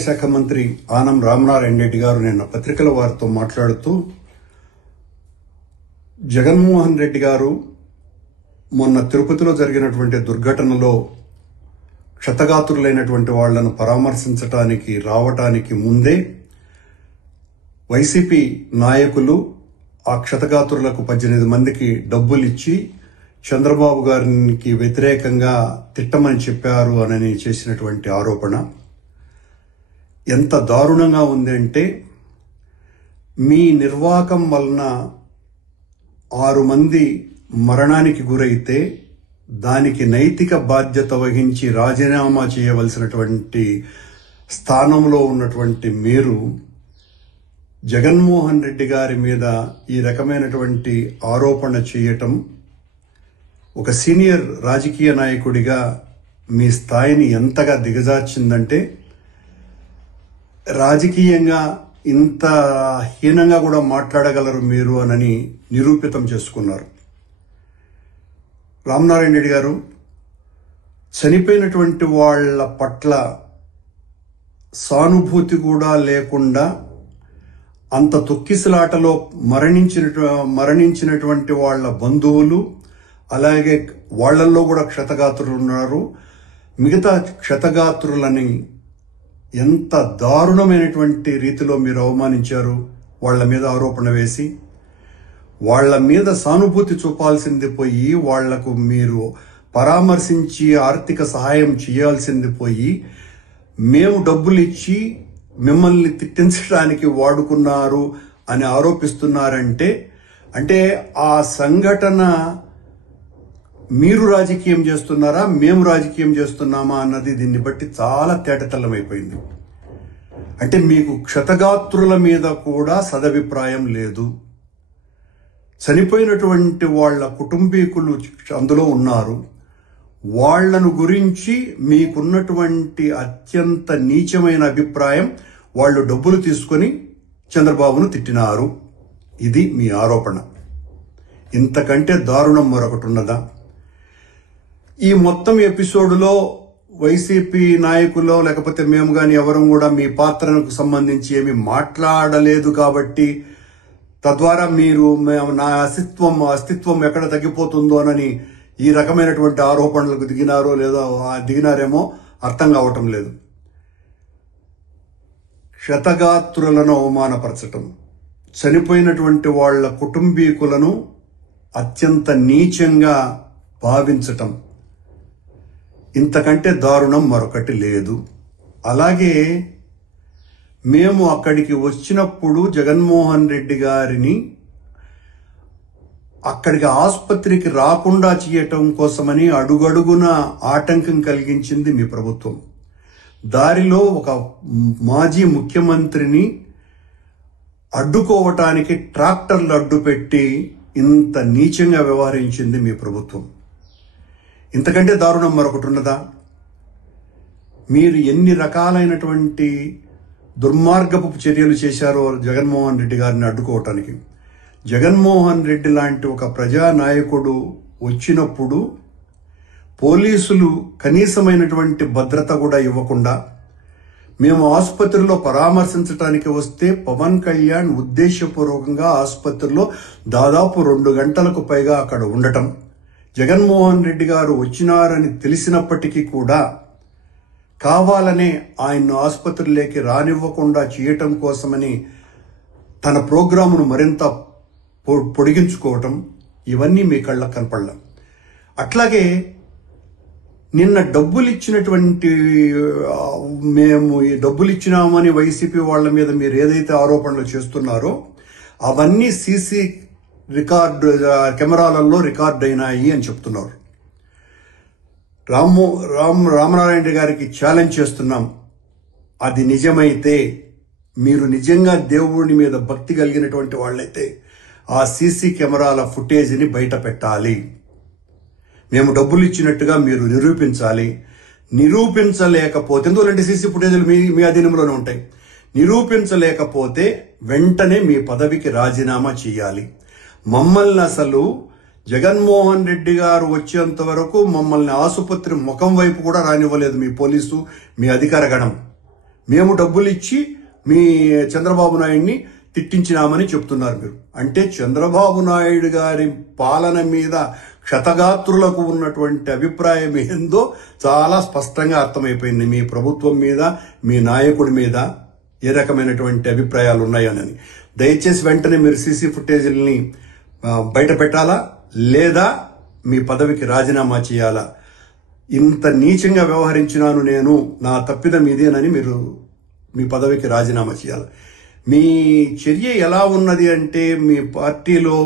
శాఖ మంత్రి ఆనం రామనారాయణ రెడ్డి గారు నిన్న పత్రికల వారితో మాట్లాడుతూ జగన్మోహన్ రెడ్డి గారు మొన్న తిరుపతిలో జరిగినటువంటి దుర్ఘటనలో క్షతగాత్రులైనటువంటి వాళ్లను పరామర్శించడానికి రావటానికి ముందే వైసీపీ నాయకులు ఆ క్షతగాత్రులకు 18 మందికి డబ్బులిచ్చి చంద్రబాబు గారికి వ్యతిరేకంగా తిట్టమని చెప్పారు అని చేసినటువంటి ఆరోపణ ఎంత దారుణంగా ఉంది అంటే, మీ నిర్వాకం వలన 6 మంది మరణానికి గురైతే దానికి నైతిక బాధ్యత వహించి రాజీనామా చేయవలసినటువంటి స్థానంలో ఉన్నటువంటి మీరు జగన్మోహన్ రెడ్డి గారి మీద ఈ రకమైనటువంటి ఆరోపణ చేయటం ఒక సీనియర్ రాజకీయ నాయకుడిగా మీ స్థాయిని ఎంతగా దిగజార్చిందంటే, రాజకీయంగా ఇంత హీనంగా కూడా మాట్లాడగలరు మీరు అని నిరూపితం చేసుకున్నారు. రామనారాయణ రెడ్డి గారు చనిపోయినటువంటి వాళ్ళ పట్ల సానుభూతి కూడా లేకుండా అంత తొక్కిసలాటలో మరణించినటువంటి వాళ్ళ బంధువులు, అలాగే వాళ్లల్లో కూడా క్షతగాత్రులు ఉన్నారు. మిగతా క్షతగాత్రులని ఎంత దారుణమైనటువంటి రీతిలో మీరు అవమానించారు. వాళ్ల మీద ఆరోపణ వేసి వాళ్ల మీద సానుభూతి చూపాల్సింది పోయి, వాళ్లకు మీరు పరామర్శించి ఆర్థిక సహాయం చేయాల్సింది పోయి, మేము డబ్బులు ఇచ్చి మిమ్మల్ని తిట్టించడానికి వాడుకున్నారు అని ఆరోపిస్తున్నారంటే, అంటే ఆ సంఘటన మీరు రాజకీయం చేస్తున్నారా, మేము రాజకీయం చేస్తున్నామా అన్నది దీన్ని బట్టి చాలా తేటతెల్లమైపోయింది. అంటే మీకు క్షతగాత్రుల మీద కూడా సదభిప్రాయం లేదు. చనిపోయినటువంటి వాళ్ళ కుటుంబీకులు అందులో ఉన్నారు. వాళ్లను గురించి మీకున్నటువంటి అత్యంత నీచమైన అభిప్రాయం, వాళ్ళు డబ్బులు తీసుకొని చంద్రబాబును తిట్టినారు. ఇది మీ ఆరోపణ. ఇంతకంటే దారుణం మరొకటి ఉన్నదా? ఈ మొత్తం ఎపిసోడ్లో వైసీపీ నాయకులు లేకపోతే మేము కానీ ఎవరం కూడా మీ పాత్రకు సంబంధించి ఏమి మాట్లాడలేదు కాబట్టి, తద్వారా మీరు నా అస్తిత్వం ఎక్కడ తగ్గిపోతుందోనని ఈ రకమైనటువంటి ఆరోపణలకు దిగినారో లేదో దిగినారేమో అర్థం కావటం లేదు. క్షతగాత్రులను అవమానపరచటం, చనిపోయినటువంటి వాళ్ల కుటుంబీకులను అత్యంత నీచంగా భావించటం, ఇంతకంటే దారుణం మరొకటి లేదు. అలాగే మేము అక్కడికి వచ్చినప్పుడు జగన్మోహన్ రెడ్డి గారిని అక్కడికి ఆసుపత్రికి రాకుండా చేయటం కోసమని అడుగడుగున ఆటంకం కలిగించింది మీ ప్రభుత్వం. దారిలో ఒక మాజీ ముఖ్యమంత్రిని అడ్డుకోవటానికి ట్రాక్టర్లు అడ్డుపెట్టి ఇంత నీచంగా వ్యవహరించింది మీ ప్రభుత్వం. ఇంతకంటే దారుణం మరొకటి ఉన్నదా? మీరు ఎన్ని రకాలైనటువంటి దుర్మార్గపు చర్యలు చేశారో జగన్మోహన్ రెడ్డి గారిని అడ్డుకోవటానికి. జగన్మోహన్ రెడ్డి లాంటి ఒక ప్రజానాయకుడు వచ్చినప్పుడు పోలీసులు కనీసమైనటువంటి భద్రత కూడా ఇవ్వకుండా, మేము ఆసుపత్రిలో పరామర్శించడానికి వస్తే పవన్ కళ్యాణ్ ఉద్దేశపూర్వకంగా ఆసుపత్రిలో దాదాపు 2 గంటలకు పైగా అక్కడ ఉండటం, జగన్మోహన్ రెడ్డి గారు వచ్చినారని తెలిసినప్పటికీ కూడా కావాలనే ఆయన్ను ఆసుపత్రిలోకి రానివ్వకుండా చేయటం కోసమని తన ప్రోగ్రామును మరింత పొడిగించుకోవటం, ఇవన్నీ మీ కళ్ళకు కనపడలా. అట్లాగే నిన్న డబ్బులు ఇచ్చినటువంటి మేము ఈ డబ్బులు ఇచ్చినామని వైసీపీ వాళ్ళ మీద మీరు ఏదైతే ఆరోపణలు చేస్తున్నారో అవన్నీ సీసీ కెమెరాలలో రికార్డ్ అయినాయి అని చెప్తున్నారు. రామనారాయణ గారికి ఛాలెంజ్ చేస్తున్నాం. అది నిజమైతే, మీరు నిజంగా దేవుడి మీద భక్తి కలిగినటువంటి వాళ్ళైతే ఆ సీసీ కెమెరాల ఫుటేజ్ని బయట పెట్టాలి. మేము డబ్బులు ఇచ్చినట్టుగా మీరు నిరూపించాలి. నిరూపించలేకపోతే, ఎందుకంటే సీసీ ఫుటేజ్లు మీ అధీనంలోనే ఉంటాయి. నిరూపించలేకపోతే వెంటనే మీ పదవికి రాజీనామా చేయాలి. మమ్మల్ని అసలు జగన్మోహన్ రెడ్డి గారు వచ్చేంత వరకు మమ్మల్ని ఆసుపత్రి ముఖం వైపు కూడా రానివ్వలేదు మీ పోలీసు, మీ అధికార గణం. మేము డబ్బులు ఇచ్చి మీ చంద్రబాబు నాయుడిని తిట్టించినామని చెప్తున్నారు మీరు. అంటే చంద్రబాబు నాయుడు గారి పాలన మీద క్షతగాత్రులకు ఉన్నటువంటి అభిప్రాయం ఏందో చాలా స్పష్టంగా అర్థమైపోయింది. మీ ప్రభుత్వం మీద, మీ నాయకుడి మీద ఏ రకమైనటువంటి అభిప్రాయాలు ఉన్నాయని. దయచేసి వెంటనే మీరు సీసీ ఫుటేజీలని బయట పెట్టాలా, లేదా మీ పదవికి రాజీనామా చేయాలా. ఇంత నీచంగా వ్యవహరించినాను నేను, నా తప్పిదం ఇదేనని మీరు మీ పదవికి రాజీనామా చేయాలి. మీ చర్య ఎలా ఉన్నది అంటే, మీ పార్టీలో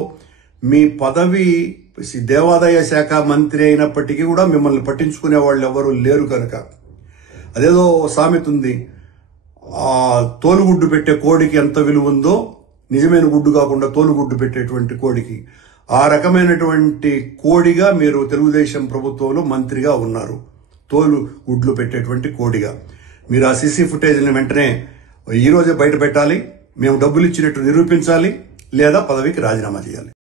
మీ పదవి దేవాదాయ శాఖ మంత్రి అయినప్పటికీ కూడా మిమ్మల్ని పట్టించుకునే వాళ్ళు ఎవరు లేరు కనుక, అదేదో సామెత ఉంది, ఆ తోలుగుడ్డు పెట్టే కోడికి ఎంత విలువ ఉందో, నిజమైన గుడ్డు కాకుండా తోలుగుడ్డు పెట్టేటువంటి కోడికి, ఆ రకమైనటువంటి కోడిగా మీరు తెలుగుదేశం ప్రభుత్వంలో మంత్రిగా ఉన్నారు. తోలు గుడ్లు పెట్టేటువంటి కోడిగా మీరు ఆ సీసీ ఫుటేజ్ని వెంటనే ఈరోజే బయట పెట్టాలి. మేము డబ్బులు ఇచ్చినట్టు నిరూపించాలి, లేదా పదవికి రాజీనామా చేయాలి.